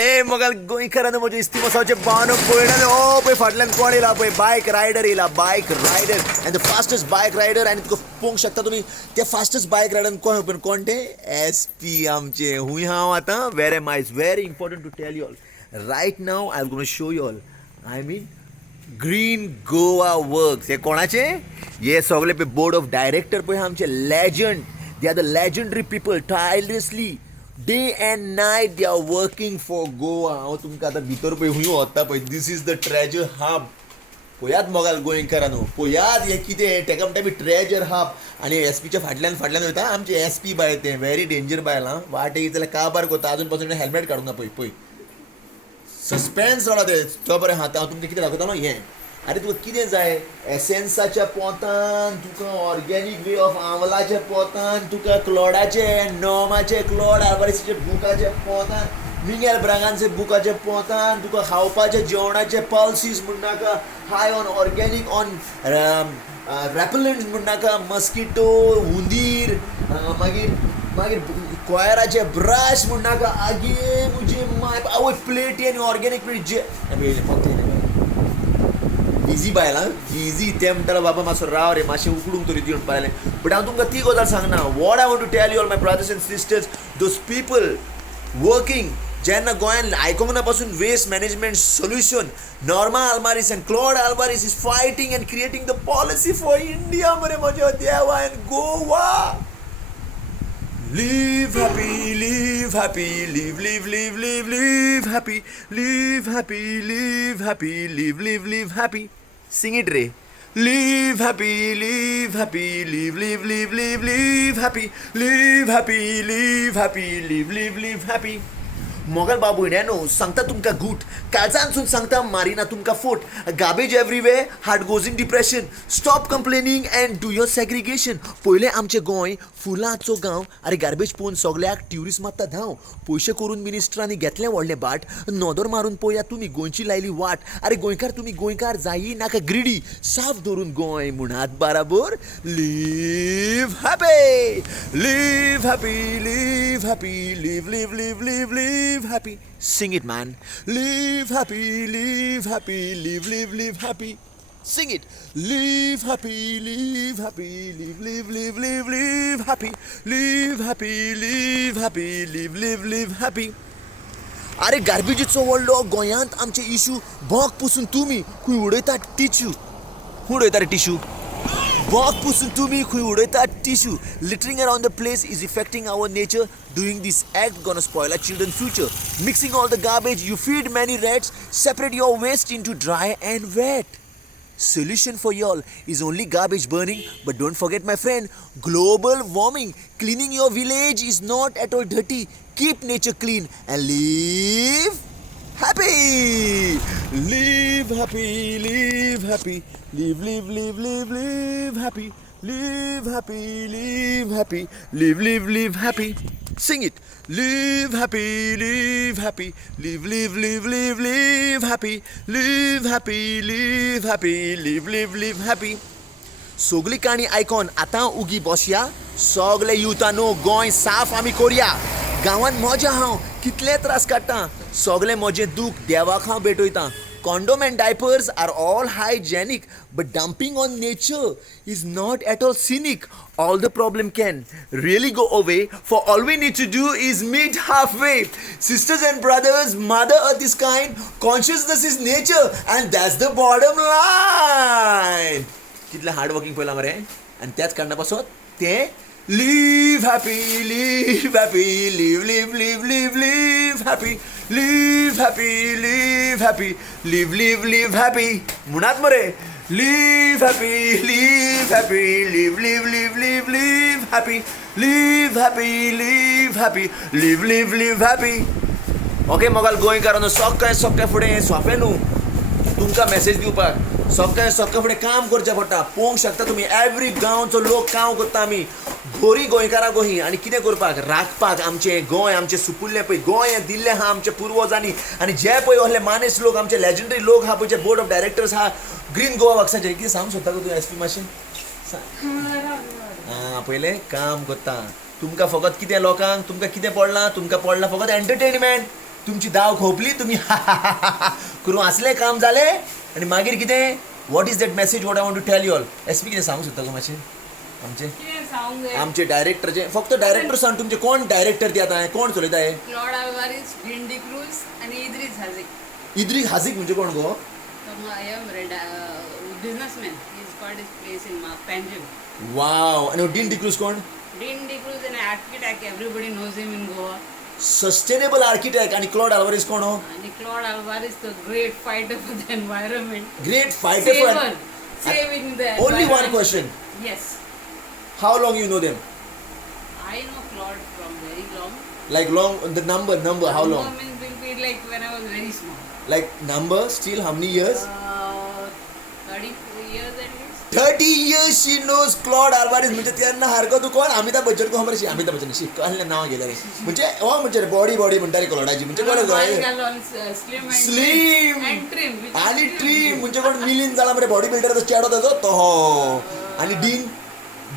ए मगाल गोंयकारांनो म्हज्या इस्तिमोसाचे बांदूक पळयना ओ पळय फाटल्यान कोण येयला पळय बायक रायडर येयला bike rider and the fastest bike rider आनी तुका पळोवंक शकता तुमी त्या फास्टेस्ट बायक रायडरान कोण ते SP आमचे हुंय हांव आतां वेर am I is very important to tell you all right now I gonna show you all I mean green Goa works हे कोणाचे हे सगळे पळय बोर्ड ऑफ डायरेक्टर पळय आमचे legend they are the legendary people tirelessly day and night they are working for Goa हांव तुमकां आतां भितर पळय हुंय वता पळय this is the treasure hub पळयात मोगाल गोंयकारांनो पळयात हे कितें तेका म्हणटा आमी ट्रेजर हब आनी SPच्या फाटल्यान वयता आमचे SP बाय ते व्हेरी डेंजर बायल हां वाट येयत जाल्यार काबार करता आजून पासून हेल्मेट काडूंक ना पळय सस्पेन्स वाडा ते तो बरें हां हांव तुमकां कितें दाखयता न्हू हें अरे तुका कितें जाय एसेन्साच्या पोतान तुका ऑर्गेनीक वे ऑफ आंवलाच्या पोतान तुका क्लॉडाचे नॉमाचे क्लॉड आल्वारेसचे बुकाचे पोतान मिंगेल ब्रागांचे बुकाचे पोतान तुका खावपाचे जेवणाचे पल्सीस म्हणनाका हाय ऑन ऑर्गेनीक ऑन रॅपलंट्स म्हणनाका मस्किटो हुंदीर मागीर कोयराचे ब्रश म्हणनाका आगे मुझे माय आवय प्लेटी आनी ऑर्गेनीक प्लेट जे बिझी बायलां बिझी ते म्हणटालो बाबा मातसो राव रे मातशें उकडूंक तरी दिवन पायलें बट हांव तुमकां ती गजाल सांगना what I want to tell you all my brothers and sisters those people working जेन्ना गोंयान आयकोमना पासून waste management solution Norma Alvares and Claude Alvares is fighting and creating the policy for India मरे म्हज्या देवा and Goa Live happy, live happy, live happy, live happy, live happy, live happy. Sing it, Ray. Live happy, live happy, live happy, live happy, live happy, live happy. मोगल बाबू न्हू सांगता तुमकां गूट काळजानसून सांगता मारिना तुमकां फोट garbage everywhere heart goes in depression stop complaining and do your segregation पयलें आमचें गोंय फुलांचो गांव अरे गार्बेज पळोवन सगळ्याक ट्युरिस्ट मारता धांव पयशे करून मिनिस्टरांनी घेतलें व्हडलें बाट नोदर मारून पळयात तुमी गोंयची लायली वाट अरे गोंयकार तुमी गोंयकार जायी नाका ग्रिडी साफ धरून गोंय म्हणात बाराबर live happy live happy live happy live happy sing it man live happy live happy live happy sing it live happy live happy live happy live happy live happy live happy अरे गार्बेजीचो व्हडलो गोंयांत आमचे issue भोग पुसून तुमी खंय उडयता tissue उडयता रे tissue Walk pusun to me, khui udaita tissue. Littering around the place is affecting our nature. Doing this act gonna spoil our children's future. Mixing all the garbage, you feed many rats. Separate your waste into dry and wet. Solution for y'all is only garbage burning. But don't forget my friend, global warming. Cleaning your village is not at all dirty. Keep nature clean and live happy. Live happy, live happy. Live happy. Live happy, live happy. Live happy. Sing it. Live happy, live happy. Live happy. Live happy, live happy. Live happy. सगळी काणी icon आतां उगी बसया सगळे युथानो गोंय साफ आमी करया गांवांत मजा हांव कितले त्रास काडटा सगळे म्हजें दूख देवाक हांव भेटयतां Condom and diapers are all hygienic, but dumping on nature is not at all cynic. All the problem can really go away, for all we need to do is meet halfway. Sisters and brothers, Mother Earth is kind, consciousness is nature, and that's the bottom line. कितलं hard working पळयलां मरे आनी त्याच कारणापासून ते live happy, live happy, live happy, live happy, live happy, live happy. म्हणत मरे live happy, live happy, live happy, live happy, live happy, live happy. Okay मोगाल गोंयकारांनो सकाळी फुडें सोंपें न्हू तुमकां मेसेज दिवपाक सकाळी फुडें काम करचें पडटा पळोवंक शकता तुमी एवरी गांवचो लोक काम करता आमी गोरी गोंयकारां गोही आनी कितें करपाक राखपाक आमचें गोंय आमचें सुपुल्लें पळय गोंय दिल्लें आहा आमच्या पुर्वजांनी आनी जे पळय असले मानेस लोक आमचे लेजंडरी लोक आहा पळय जे बोर्ड ऑफ डायरेक्टर्स आहा ग्रीन गोवा वर्क्साचे कितें सांगूंक सोदता गो तूं SP मातशें पयलें काम करता तुमकां फकत कितें लोकांक तुमकां कितें पडलां तुमकां पडलां फकत एंटरटेनमेंट तुमची दाव खोपली तुमी करून असले काम जाले आणि मागीर कितें what is that message what I want to tell you all SP कितें सांगूंक सोदता गो मातशें आमचे डायरेक्टरचे फक्त डायरेक्टर सांग तुमचे कोण डायरेक्टर ते आतां कोण चलयता हे क्लॉड आल्वारीस, डीन डिक्रूज आणि इद्रिस हाजिक. इद्रिस हाजीक म्हणजे कोण गो businessman. He's got his place in Panjim. वाव आणि डीन डिक्रूज कोण Dean DeCruz, an architect, everybody knows him in Goa. Sustainable architect आणि क्लॉड आल्वारीस कोण हो And Claude Alvarez, the great fighter for the environment. Great fighter Saver, saving the only one environment. Question Yes. How long you know them I know Claude from very long. Like long the number how long Means will be like when I was very small. Like number steel how many years 34 years at least. 30 years she knows Claude Alvares म्हणजे त्यांना हारको तू कोण अमिताभ बच्चन को खबर Amitabh Bachchan she कहले नाव गेलं रे म्हणजे हो म्हणजे बॉडी म्हणटा रे क्लॉडाची म्हणजे कोण Slim and slim and trim. which is आणि trim. ट्रीम म्हणजे कोण मिलिंद झाला म्हणजे बॉडी बिल्डरचा चेडो त्याचा तो हो आणि डीन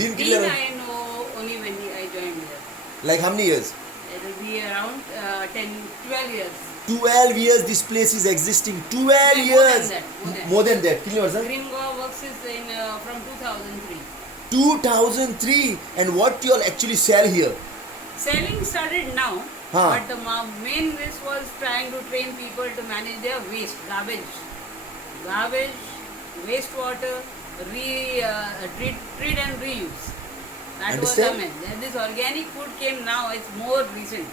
Dean कितले I know only when I joined here. Like how many years It will be around 12 years. 12 years this place is existing 12 More than years that, more than that कितले वर्ष Grimgoa works is in from 2003. 2003 and what you all actually sell here Selling started now, Huh. but the main risk was trying to train people to manage their waste, garbage, wastewater, treat and reuse. That was the Understand? main. Then this organic food came now. It's more recent.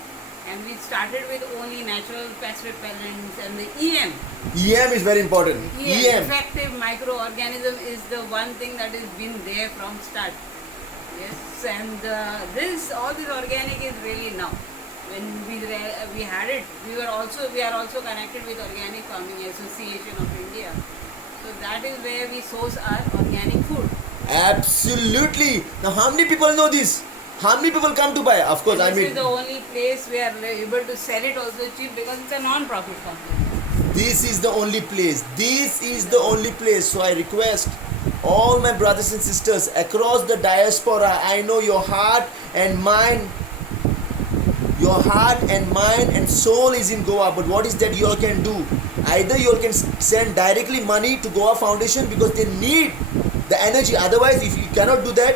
And we started with only natural pest repellents and the EM. EM is very important EM Effective microorganism is the one thing that has been there from start. Yes, and all this organic is really now. When we had it, we are also connected with Organic Farming Association of India. So that is where we source our organic food. absolutely now how many people know this how many people come to buy of course And I this mean is the only place we are able to sell it also cheap because it's a non-profit company. this is the only place so I request all my brothers and sisters across the diaspora I know your heart and mind and soul is in Goa but what is that you all can do either you all can send directly money to Goa Foundation because they need the energy otherwise if you cannot do that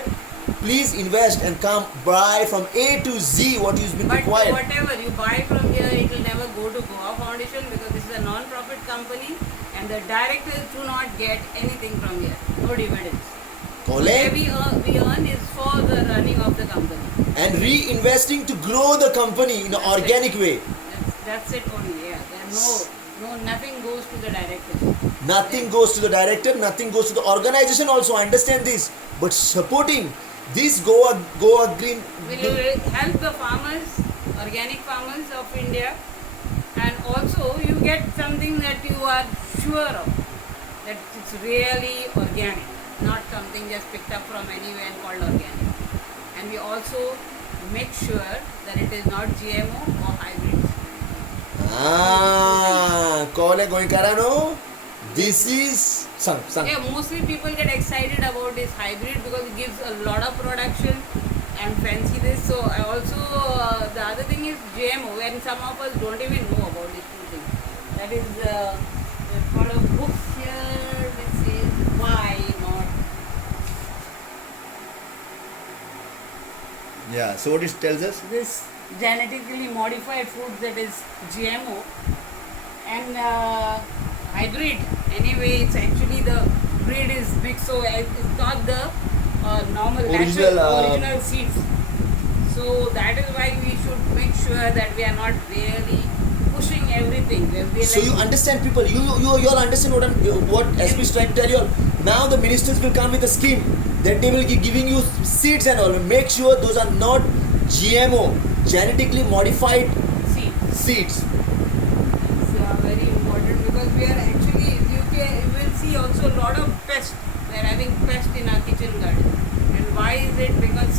please invest and come buy from A to Z what is been But required whatever you buy from here, it will never go to Goa Foundation because this is a non-profit company and the directors do not get anything from here. No dividends. Kole Whatever we earn is for the running of the company. and reinvesting to grow the company in an That's organic way That's it only. Yeah. There are nothing goes to the directors. nothing goes to the director nothing goes to the organization also understand this but supporting this Goa Green Will help the farmers, organic farmers of India, and also you get something that you are sure of, that it's really organic, not something just picked up from anywhere and called organic. And we also make sure that it is not GMO or hybrid. Kole Goinkarano this is sang Yeah, mostly people get excited about this hybrid because it gives a lot of production and fancy this. So I also the other thing is GMO, when some of us don't even know about these two things. That is there's got a book here that says why not. yeah so what it tells us This genetically modified food that is GMO and hybrid. Anyway, it's actually the breed is big, so it's not the normal Original, natural original seeds. So that is why we should make sure that we are not really pushing everything. We're so you understand people you all understand what SP is trying to tell you all now the ministers will come with a scheme that they will be giving you seeds and all make sure those are not GMO genetically modified seeds very important because we are actually you will see also a lot of pests. We are having pests in our kitchen garden. And why is it? Because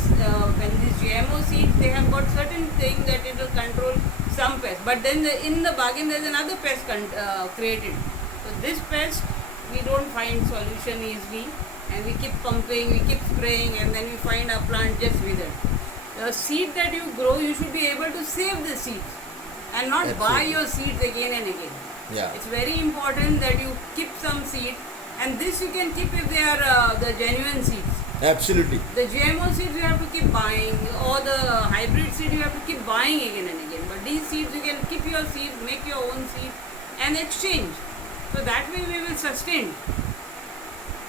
when these GMO seeds, they have got certain things that it will control some pests. But then in the bargain, there is another pest created. So this pest, we don't find solution easily. And we keep pumping, we keep spraying, and then we find our plant just withered. The seed that you grow, you should be able to save the seeds. and not buy Absolutely. your seeds again and again. Yeah. It's very important that you keep some seed, and this you can keep if they are the genuine seeds. Absolutely. The GMO seeds you have to keep buying, or the hybrid seed you have to keep buying again and again. But these seeds you can keep your seed, make your own seed, and exchange. So that way we will sustain.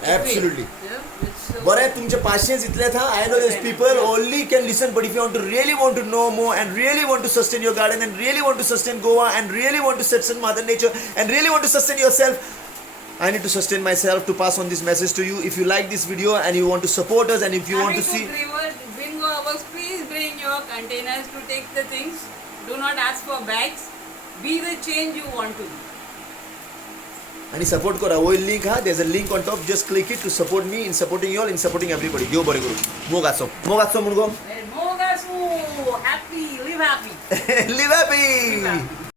Absolutely. Yeah, it's so बरं आहे तुमचे पाचशेच इथले था I know this people only can listen but if you want to really want to know more and really want to sustain your garden and really want to sustain Goa and really want to sustain mother nature and really want to sustain yourself I need to sustain myself to pass on this message to you. If you like this video and you want to support us and if you want to see bring ours, please bring your containers to take the things. Do not ask for bags. Be the change you want to be. आणि support करा होईल link हा there's a link on top just click it to support me in supporting you all in supporting everybody देव बरे करू मोगासो मुनगो Mogasu, happy, live happy. live happy Live happy.